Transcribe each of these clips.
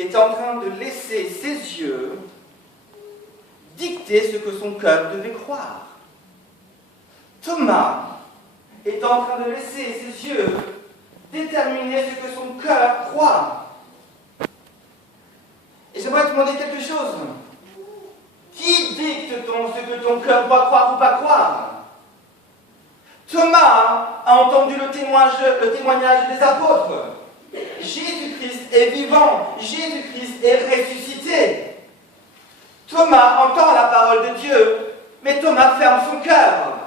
est en train de laisser ses yeux dicter ce que son cœur devait croire. Thomas est en train de laisser ses yeux déterminer ce que son cœur croit. Et j'aimerais te demander quelque chose. Qui dicte ce que ton cœur doit croire ou pas croire? Thomas a entendu le témoignage des apôtres. Jésus-Christ est vivant, Jésus-Christ est ressuscité. Thomas entend la parole de Dieu, mais Thomas ferme son cœur.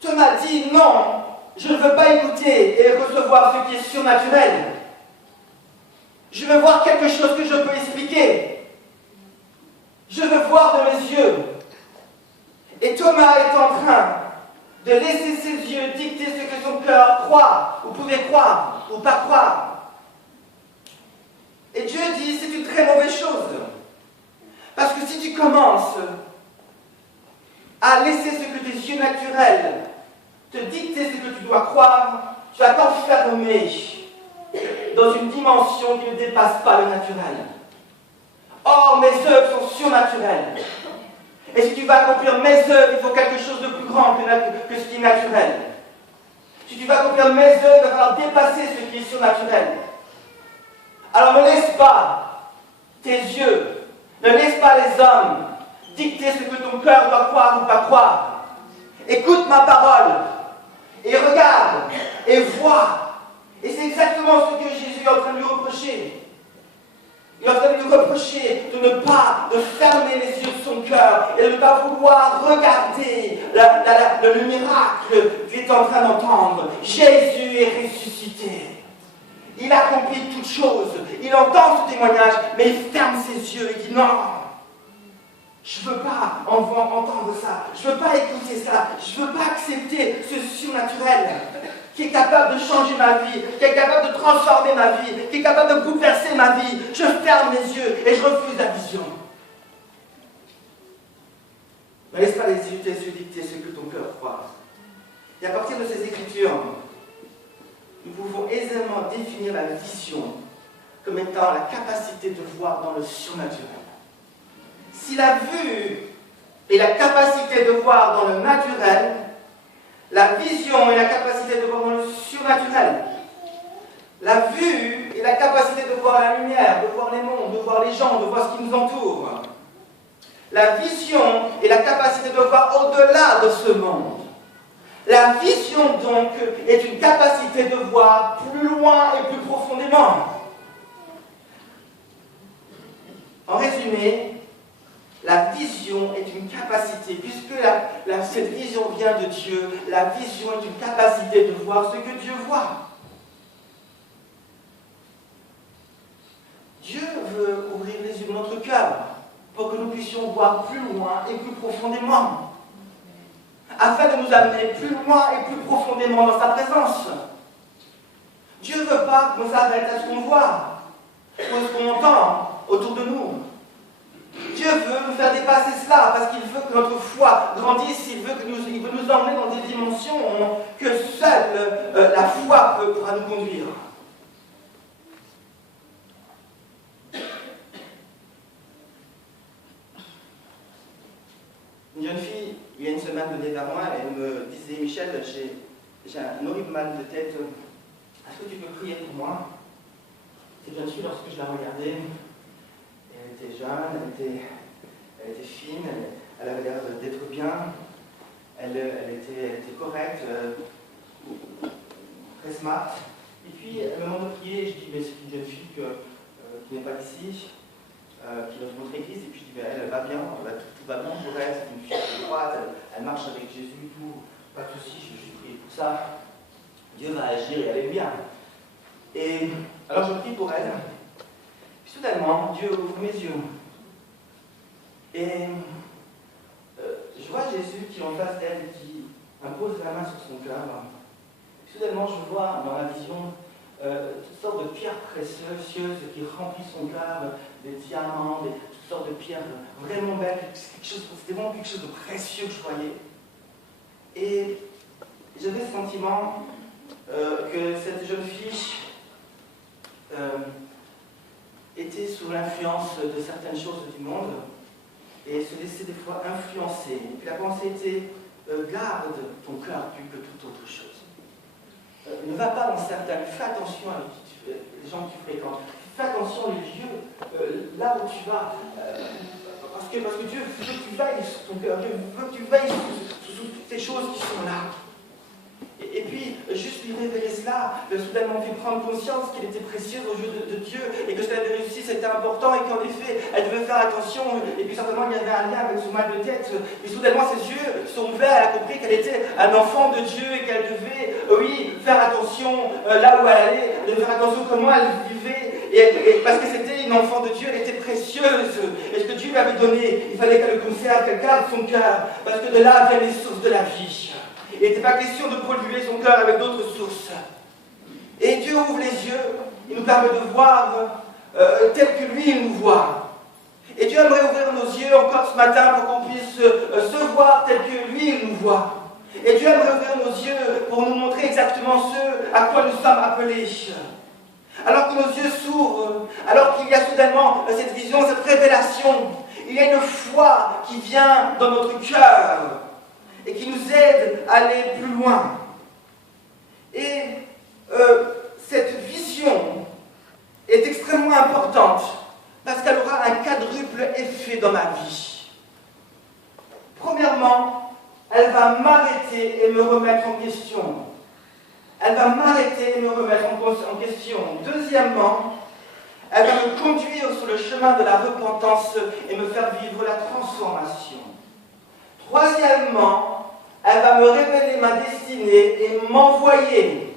Thomas dit non, je ne veux pas écouter et recevoir ce qui est surnaturel. Je veux voir quelque chose que je peux expliquer. Je veux voir de mes yeux. Et Thomas est en train de laisser ses yeux dicter ce que son cœur croit, ou pouvait croire, ou pas croire. Et Dieu dit, c'est une très mauvaise chose. Parce que si tu commences à laisser ce que tes yeux naturels te dicter ce que tu dois croire, tu vas t'enfermer dans une dimension qui ne dépasse pas le naturel. Or, mes œuvres sont surnaturelles. Et si tu vas accomplir mes œuvres, il faut quelque chose de plus grand que ce qui est naturel. Si tu vas accomplir mes œuvres, il va falloir dépasser ce qui est surnaturel. Alors ne laisse pas tes yeux, ne laisse pas les hommes dicter ce que ton cœur doit croire ou pas croire. Écoute ma parole et regarde et vois. Et c'est exactement ce que Jésus est en train de lui reprocher. Il est en train de lui reprocher de ne pas fermer les yeux de son cœur et de ne pas vouloir regarder le miracle qu'il est en train d'entendre. Jésus est ressuscité. Il accomplit toutes choses. Il entend ce témoignage, mais il ferme ses yeux et dit non. Je ne veux pas entendre ça. Je ne veux pas écouter ça. Je ne veux pas accepter ce surnaturel qui est capable de changer ma vie, qui est capable de transformer ma vie, qui est capable de bouleverser ma vie. Je ferme mes yeux et je refuse la vision. Ne laisse pas tes yeux dicter ce que ton cœur croit. Et à partir de ces écritures, nous pouvons aisément définir la vision comme étant la capacité de voir dans le surnaturel. Si la vue est la capacité de voir dans le naturel, la vision est la capacité de voir dans le surnaturel. La vue est la capacité de voir la lumière, de voir les mondes, de voir les gens, de voir ce qui nous entoure. La vision est la capacité de voir au-delà de ce monde. La vision, donc, est une capacité de voir plus loin et plus profondément. En résumé, la vision est une capacité, puisque cette vision vient de Dieu, la vision est une capacité de voir ce que Dieu voit. Dieu veut ouvrir les yeux de notre cœur pour que nous puissions voir plus loin et plus profondément, afin de nous amener plus loin et plus profondément dans sa présence. Dieu ne veut pas qu'on s'arrête à ce qu'on voit, ou à ce qu'on entend autour de nous. Dieu veut nous faire dépasser cela parce qu'il veut que notre foi grandisse, il veut nous emmener dans des dimensions que seule la foi pourra nous conduire. Une jeune fille, il y a une semaine, venait vers moi et elle me disait « Michel, j'ai un horrible mal de tête. Est-ce que tu peux prier pour moi ?» Cette jeune fille, lorsque je la regardais, elle était jeune, elle était fine, elle avait l'air d'être bien, elle était correcte, très smart. Et puis, elle me demande de prier, et je dis, mais c'est une jeune fille qui n'est pas d'ici, qui est dans une autre église, et puis je dis, mais elle va bien, tout va bien pour elle, c'est une fille droite, elle marche avec Jésus, tout, pas de souci, je vais juste prier pour ça. Dieu va agir et elle est bien. Et alors je prie pour elle. Soudainement, Dieu ouvre mes yeux. Et je vois Jésus qui est en face d'elle et qui impose la main sur son cœur. Soudainement, je vois dans la vision toutes sortes de pierres précieuses qui remplissent son cœur, des diamants, toutes sortes de pierres vraiment belles. C'était vraiment quelque chose de précieux que je voyais. Et j'avais le sentiment que cette jeune fille sous l'influence de certaines choses du monde et se laisser des fois influencer. Et puis la pensée était garde ton cœur plus que toute autre chose. Ne va pas dans certaines, fais attention à les gens que tu fréquentes, fais attention aux lieux là où tu vas, parce que Dieu veut que tu veilles sur ton cœur, Dieu veut que tu veilles sur toutes ces choses qui sont là. Et puis, juste lui révéler cela, soudainement lui prendre conscience qu'elle était précieuse aux yeux de Dieu et que ce qu'elle avait réussi c'était important et qu'en effet, elle devait faire attention. Et puis certainement, il y avait un lien avec son mal de tête. Et soudainement, ses yeux sont ouverts, elle a compris qu'elle était un enfant de Dieu et qu'elle devait, oui, faire attention là où elle allait, elle devait faire attention comment elle vivait. Et parce que c'était une enfant de Dieu, elle était précieuse. Et ce que Dieu lui avait donné, il fallait qu'elle le conserve, qu'elle garde son cœur. Parce que de là viennent les sources de la vie. Il n'était pas question de polluer son cœur avec d'autres sources. Et Dieu ouvre les yeux, il nous permet de voir tel que lui il nous voit. Et Dieu aimerait ouvrir nos yeux encore ce matin pour qu'on puisse se voir tel que lui il nous voit. Et Dieu aimerait ouvrir nos yeux pour nous montrer exactement ce à quoi nous sommes appelés. Alors que nos yeux s'ouvrent, alors qu'il y a soudainement cette vision, cette révélation, il y a une foi qui vient dans notre cœur et qui nous aide à aller plus loin. Et cette vision est extrêmement importante parce qu'elle aura un quadruple effet dans ma vie. Premièrement, elle va m'arrêter et me remettre en question. Elle va m'arrêter et me remettre en question. Deuxièmement, elle va me conduire sur le chemin de la repentance et me faire vivre la transformation. Troisièmement, elle va me révéler ma destinée et m'envoyer.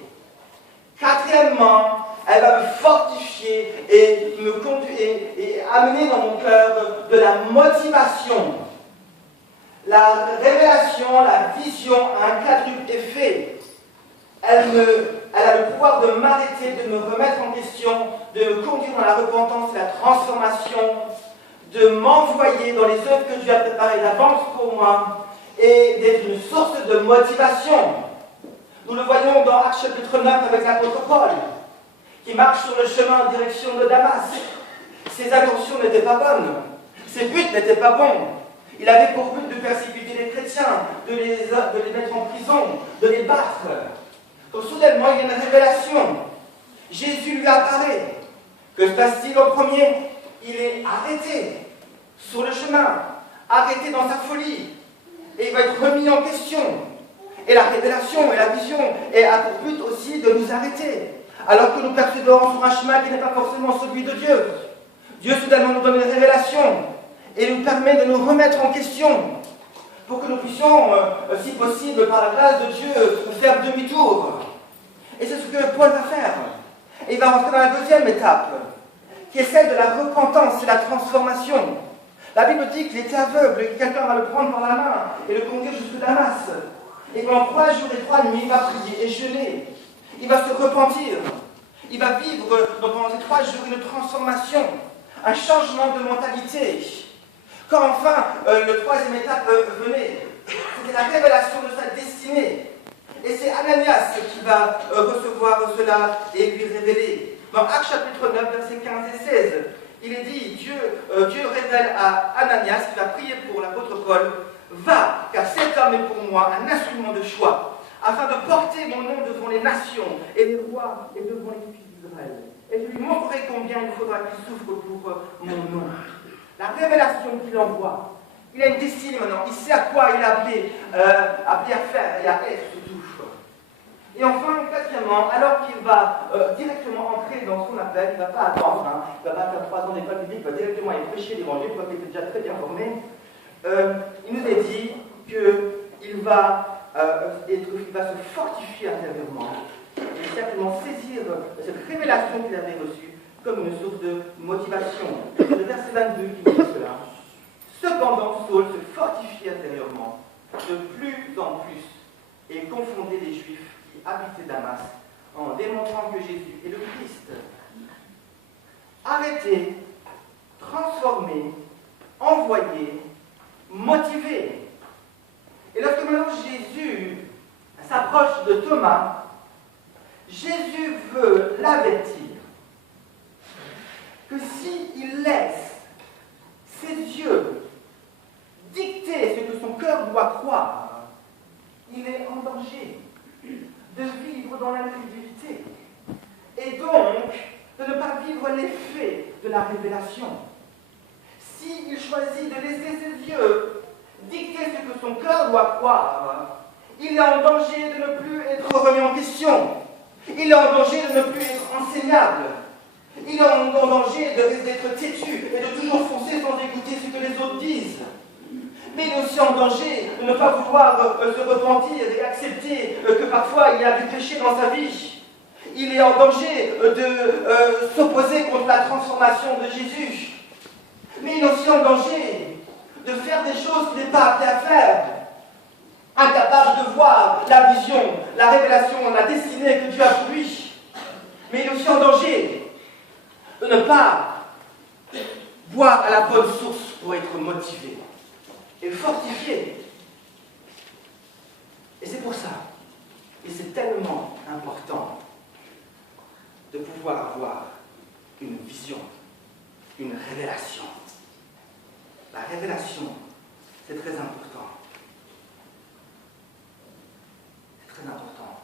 Quatrièmement, elle va me fortifier et me conduire et amener dans mon cœur de la motivation. La révélation, la vision a un quadruple effet. Elle a le pouvoir de m'arrêter, de me remettre en question, de me conduire dans la repentance et la transformation, de m'envoyer dans les œuvres que Dieu a préparées d'avance pour moi et d'être une source de motivation. Nous le voyons dans Actes chapitre 9 avec l'apôtre Paul, qui marche sur le chemin en direction de Damas. Ses intentions n'étaient pas bonnes, ses buts n'étaient pas bons. Il avait pour but de persécuter les chrétiens, de les mettre en prison, de les battre. Donc soudainement, il y a une révélation. Jésus lui apparaît. Que se passe-t-il en premier? Il est arrêté sur le chemin, arrêté dans sa folie. Et il va être remis en question. Et la révélation et la vision a pour but aussi de nous arrêter. Alors que nous persévérons sur un chemin qui n'est pas forcément celui de Dieu. Dieu soudainement nous donne une révélation et nous permet de nous remettre en question pour que nous puissions, si possible, par la grâce de Dieu, faire demi-tour. Et c'est ce que Paul va faire. Et il va rentrer dans la deuxième étape, qui est celle de la repentance et la transformation. La Bible dit qu'il était aveugle et que quelqu'un va le prendre par la main et le conduire jusque Damas. Et pendant 3 jours et 3 nuits, il va prier et jeûner. Il va se repentir. Il va vivre pendant ces 3 jours une transformation, un changement de mentalité. Quand enfin le troisième étape venait, c'était la révélation de sa destinée. Et c'est Ananias qui va recevoir cela et lui révéler. Dans Actes chapitre 9, versets 15 et 16, il est dit, Dieu révèle à Ananias, qui va prier pour l'apôtre Paul, « Va, car cet homme est pour moi un instrument de choix, afin de porter mon nom devant les nations et les rois et devant les fils d'Israël. Et je lui montrerai combien il faudra qu'il souffre pour mon nom. » La révélation qu'il envoie, il a une destinée maintenant, il sait à quoi il est appelé à faire et à être surtout. Et enfin, quatrièmement, alors qu'il va directement entrer dans son appel, il ne va pas attendre, il ne va pas faire 3 ans d'école biblique, il va directement aller prêcher l'évangile, parce qu'il était déjà très bien formé. Il nous est dit qu'il va se fortifier intérieurement et certainement saisir cette révélation qu'il avait reçue comme une source de motivation. C'est le verset 22 qui dit cela. Cependant, Saul se fortifie intérieurement de plus en plus et confondait les Juifs qui habitaient Damas en démontrant que Jésus est le Christ. Arrêté, transformé, envoyé, motivé. Et lorsque maintenant Jésus s'approche de Thomas, Jésus veut l'avertir que s'il vivre l'effet de la révélation, s'il choisit de laisser ses yeux dicter ce que son cœur doit croire, il est en danger de ne plus être remis en question. Il est en danger de ne plus être enseignable. Il est en danger d'être têtu et de toujours foncer sans écouter ce que les autres disent. Mais il est aussi en danger de ne pas vouloir se repentir et accepter que parfois il y a du péché dans sa vie. Il est en danger de s'opposer contre la transformation de Jésus. Mais il est aussi en danger de faire des choses qu'il n'est pas appelé à faire. Incapable de voir la vision, la révélation, la destinée que Dieu a pour lui. Mais il est aussi en danger de ne pas boire à la bonne source pour être motivé et fortifié. Et c'est pour ça, et c'est tellement important de pouvoir avoir une vision, une révélation. La révélation, c'est très important. C'est très important.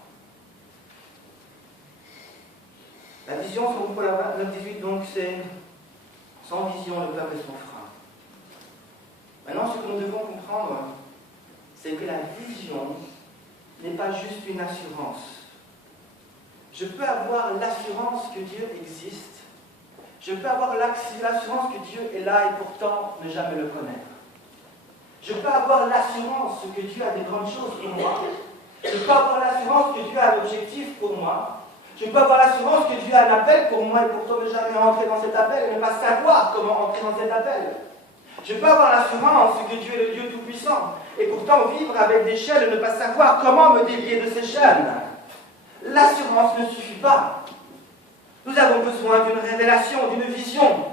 La vision, sur le point 9-18, donc, c'est sans vision, le peuple est son frein. Maintenant, ce que nous devons comprendre, c'est que la vision n'est pas juste une assurance. Je peux avoir l'assurance que Dieu existe. Je peux avoir l'assurance que Dieu est là et pourtant ne jamais le connaître. Je peux avoir l'assurance que Dieu a des grandes choses pour moi. Je peux avoir l'assurance que Dieu a un objectif pour moi. Je peux avoir l'assurance que Dieu a un appel pour moi et pourtant ne jamais entrer dans cet appel et ne pas savoir comment entrer dans cet appel. Je peux avoir l'assurance que Dieu est le Dieu Tout-Puissant et pourtant vivre avec des chaînes et ne pas savoir comment me délier de ces chaînes. L'assurance ne suffit pas. Nous avons besoin d'une révélation, d'une vision.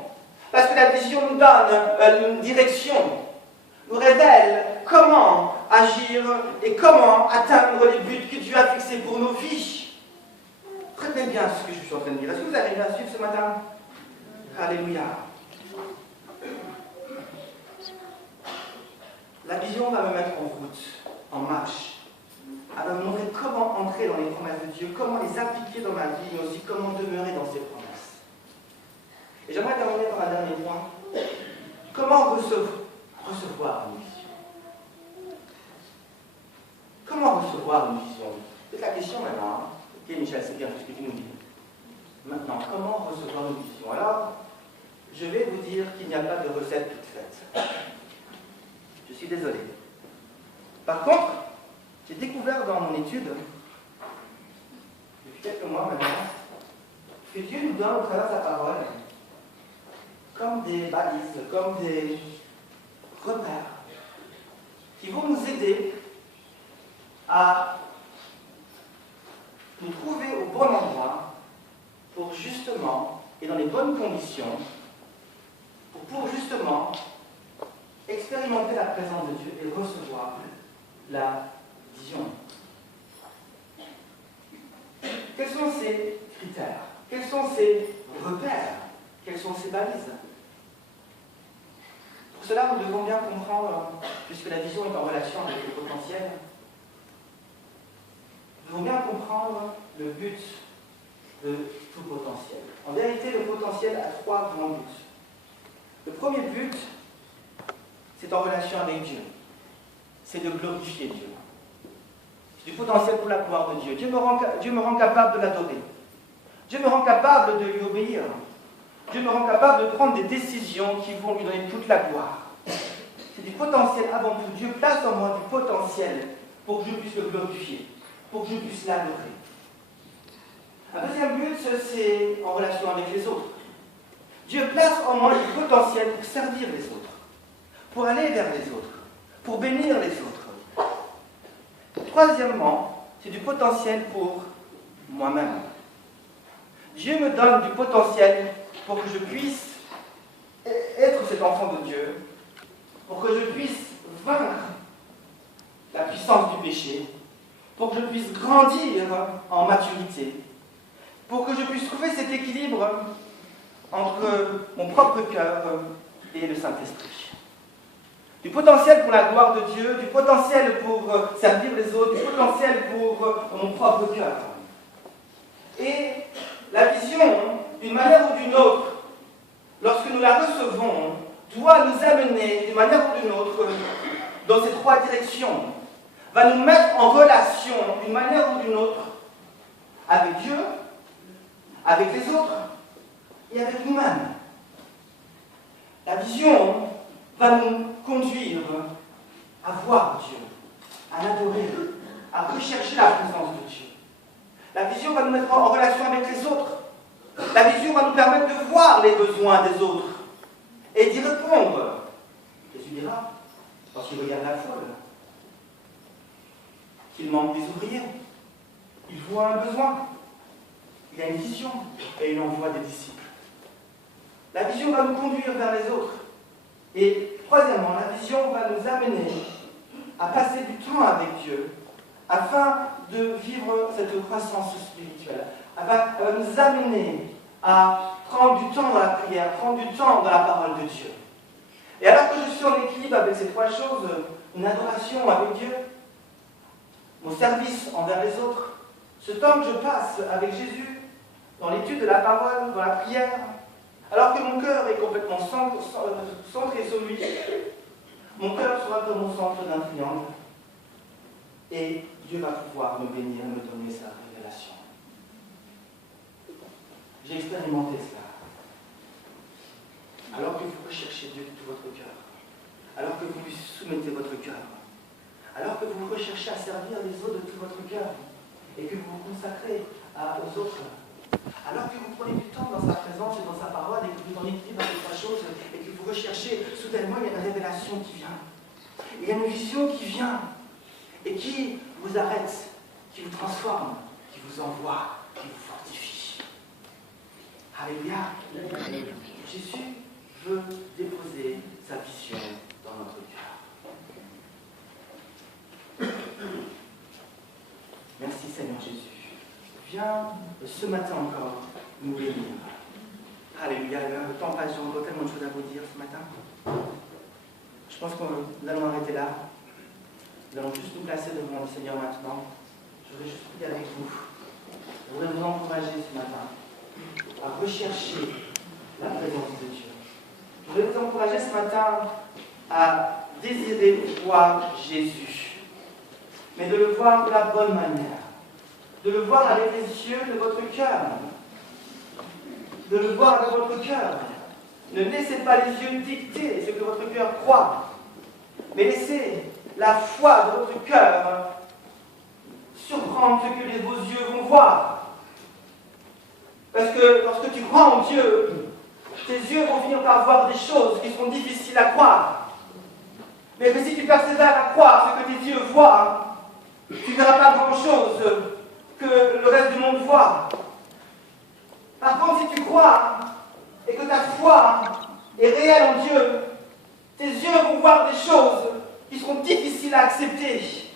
Parce que la vision nous donne une direction, nous révèle comment agir et comment atteindre les buts que Dieu a fixés pour nos vies. Retenez bien ce que je suis en train de dire. Est-ce que vous arrivez à suivre ce matin? Alléluia. La vision va me mettre en route, en marche. Elle va me montrer comment entrer dans les promesses de Dieu, comment les appliquer dans ma vie, mais aussi comment demeurer dans ses promesses. Et j'aimerais terminer par un dernier point. Comment recevoir une vision? Comment recevoir une vision? C'est la question maintenant. Ok, Michel, c'est bien ce que tu nous dis. Maintenant, comment recevoir une vision? Alors, je vais vous dire qu'il n'y a pas de recette toute faite. Je suis désolé. Par contre, j'ai découvert dans mon étude, depuis quelques mois maintenant, que Dieu nous donne au travers de sa parole comme des balises, comme des repères qui vont nous aider à nous trouver au bon endroit pour justement, et dans les bonnes conditions, pour justement expérimenter la présence de Dieu et recevoir la vision. Quels sont ces critères? Quels sont ces repères? Quelles sont ces balises? Pour cela, nous devons bien comprendre, puisque la vision est en relation avec le potentiel, nous devons bien comprendre le but de tout potentiel. En vérité, le potentiel a trois grands buts. Le premier but, c'est en relation avec Dieu. C'est de glorifier Dieu. C'est du potentiel pour la gloire de Dieu. Dieu me rend capable de l'adorer. Dieu me rend capable de lui obéir. Dieu me rend capable de prendre des décisions qui vont lui donner toute la gloire. C'est du potentiel avant tout. Dieu place en moi du potentiel pour que je puisse le glorifier, pour que je puisse l'adorer. Un deuxième but, c'est en relation avec les autres. Dieu place en moi du potentiel pour servir les autres, pour aller vers les autres, pour bénir les autres. Troisièmement, c'est du potentiel pour moi-même. Dieu me donne du potentiel pour que je puisse être cet enfant de Dieu, pour que je puisse vaincre la puissance du péché, pour que je puisse grandir en maturité, pour que je puisse trouver cet équilibre entre mon propre cœur et le Saint-Esprit. Du potentiel pour la gloire de Dieu, du potentiel pour servir les autres, du potentiel pour mon propre cœur. Et la vision, d'une manière ou d'une autre, lorsque nous la recevons, doit nous amener d'une manière ou d'une autre dans ces trois directions, va nous mettre en relation d'une manière ou d'une autre avec Dieu, avec les autres et avec nous-mêmes. La vision va nous conduire à voir Dieu, à l'adorer, à rechercher la présence de Dieu. La vision va nous mettre en relation avec les autres. La vision va nous permettre de voir les besoins des autres et d'y répondre. Jésus dira, parce qu'il regarde la foule, qu'il manque des ouvriers. Il voit un besoin. Il a une vision et il envoie des disciples. La vision va nous conduire vers les autres. Et troisièmement, la vision va nous amener à passer du temps avec Dieu afin de vivre cette croissance spirituelle. Elle va nous amener à prendre du temps dans la prière, prendre du temps dans la parole de Dieu. Et alors que je suis en équilibre avec ces trois choses, une adoration avec Dieu, mon service envers les autres, ce temps que je passe avec Jésus, dans l'étude de la parole, dans la prière, alors que mon cœur est complètement centré sur lui, mon cœur sera comme au centre d'un triangle, et Dieu va pouvoir me bénir et me donner sa révélation. J'ai expérimenté cela. Alors que vous recherchez Dieu de tout votre cœur, alors que vous lui soumettez votre cœur, alors que vous recherchez à servir les autres de tout votre cœur, et que vous vous consacrez aux autres, alors que vous prenez du temps dans sa présence et dans sa parole, et que vous en équilibre dans ces trois choses, et que vous recherchez, soudainement il y a une révélation qui vient. Il y a une vision qui vient, et qui vous arrête, qui vous transforme, qui vous envoie, qui vous fortifie. Alléluia. Alléluia. Jésus veut déposer sa vision dans notre cœur. Merci Seigneur Jésus. Viens ce matin encore nous bénir. Alléluia. Le temps passe, j'ai encore tellement de choses à vous dire ce matin. Je pense que nous allons arrêter là. Nous allons juste nous placer devant le Seigneur maintenant. Je voudrais juste prier avec vous. Je voudrais vous encourager ce matin à rechercher la présence de Dieu. Je voudrais vous encourager ce matin à désirer voir Jésus, mais de le voir de la bonne manière, de le voir avec les yeux de votre cœur, de le voir avec votre cœur. Ne laissez pas les yeux dicter ce que votre cœur croit, mais laissez la foi de votre cœur surprendre ce que vos yeux vont voir. Parce que lorsque tu crois en Dieu, tes yeux vont finir par voir des choses qui sont difficiles à croire. Mais que si tu persévères à croire ce que tes yeux voient, tu ne verras pas grand-chose que le reste du monde voit. Par contre, si tu crois et que ta foi est réelle en Dieu, tes yeux vont voir des choses qui seront difficiles à accepter.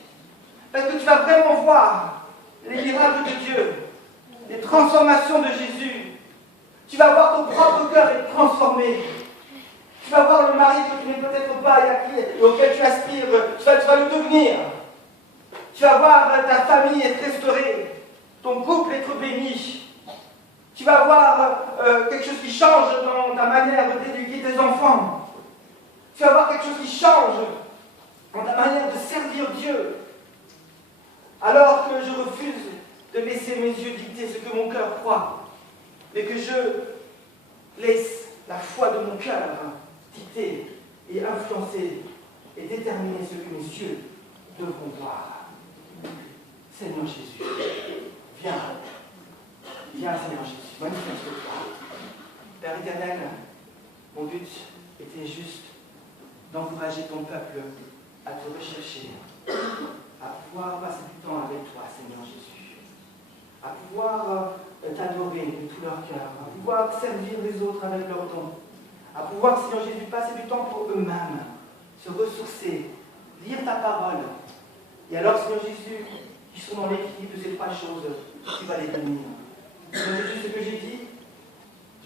Parce que tu vas vraiment voir les miracles de Dieu, les transformations de Jésus. Tu vas voir ton propre cœur être transformé. Tu vas voir le mari que tu n'es peut-être pas et auquel tu aspires, tu vas le devenir. Tu vas voir ta famille être restaurée, ton couple être béni. Tu vas voir quelque chose qui change dans ta manière d'éduquer tes enfants. Tu vas voir quelque chose qui change dans ta manière de servir Dieu. Alors que je refuse de laisser mes yeux dicter ce que mon cœur croit, mais que je laisse la foi de mon cœur dicter et influencer et déterminer ce que mes yeux devront voir. Seigneur Jésus, viens. Viens, Seigneur Jésus, manifeste-toi. Père éternel, mon but était juste d'encourager ton peuple à te rechercher, à pouvoir passer du temps avec toi, Seigneur Jésus, à pouvoir t'adorer de tout leur cœur, à pouvoir servir les autres avec leurs dons, à pouvoir, Seigneur Jésus, passer du temps pour eux-mêmes, se ressourcer, lire ta parole. Et alors, Seigneur Jésus, qui sont dans l'équilibre de ces trois choses, tu vas les bénir. Seigneur Jésus, ce que j'ai dit,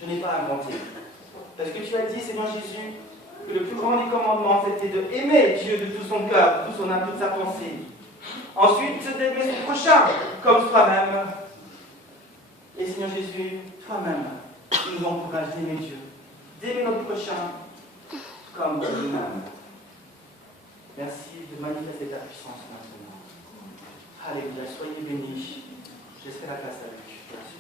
je n'ai pas inventé. Parce que tu as dit, Seigneur Jésus, que le plus grand des commandements, c'était de aimer Dieu de tout son cœur, de tout son âme, toute sa pensée. Ensuite, c'est d'aimer son prochain comme toi-même. Et Seigneur Jésus, toi-même, tu vous encourage d'aimer Dieu, d'aimer notre prochain comme nous-mêmes. Merci de manifester ta puissance maintenant. Alléluia, soyez bénis. J'espère la grâce avec Dieu.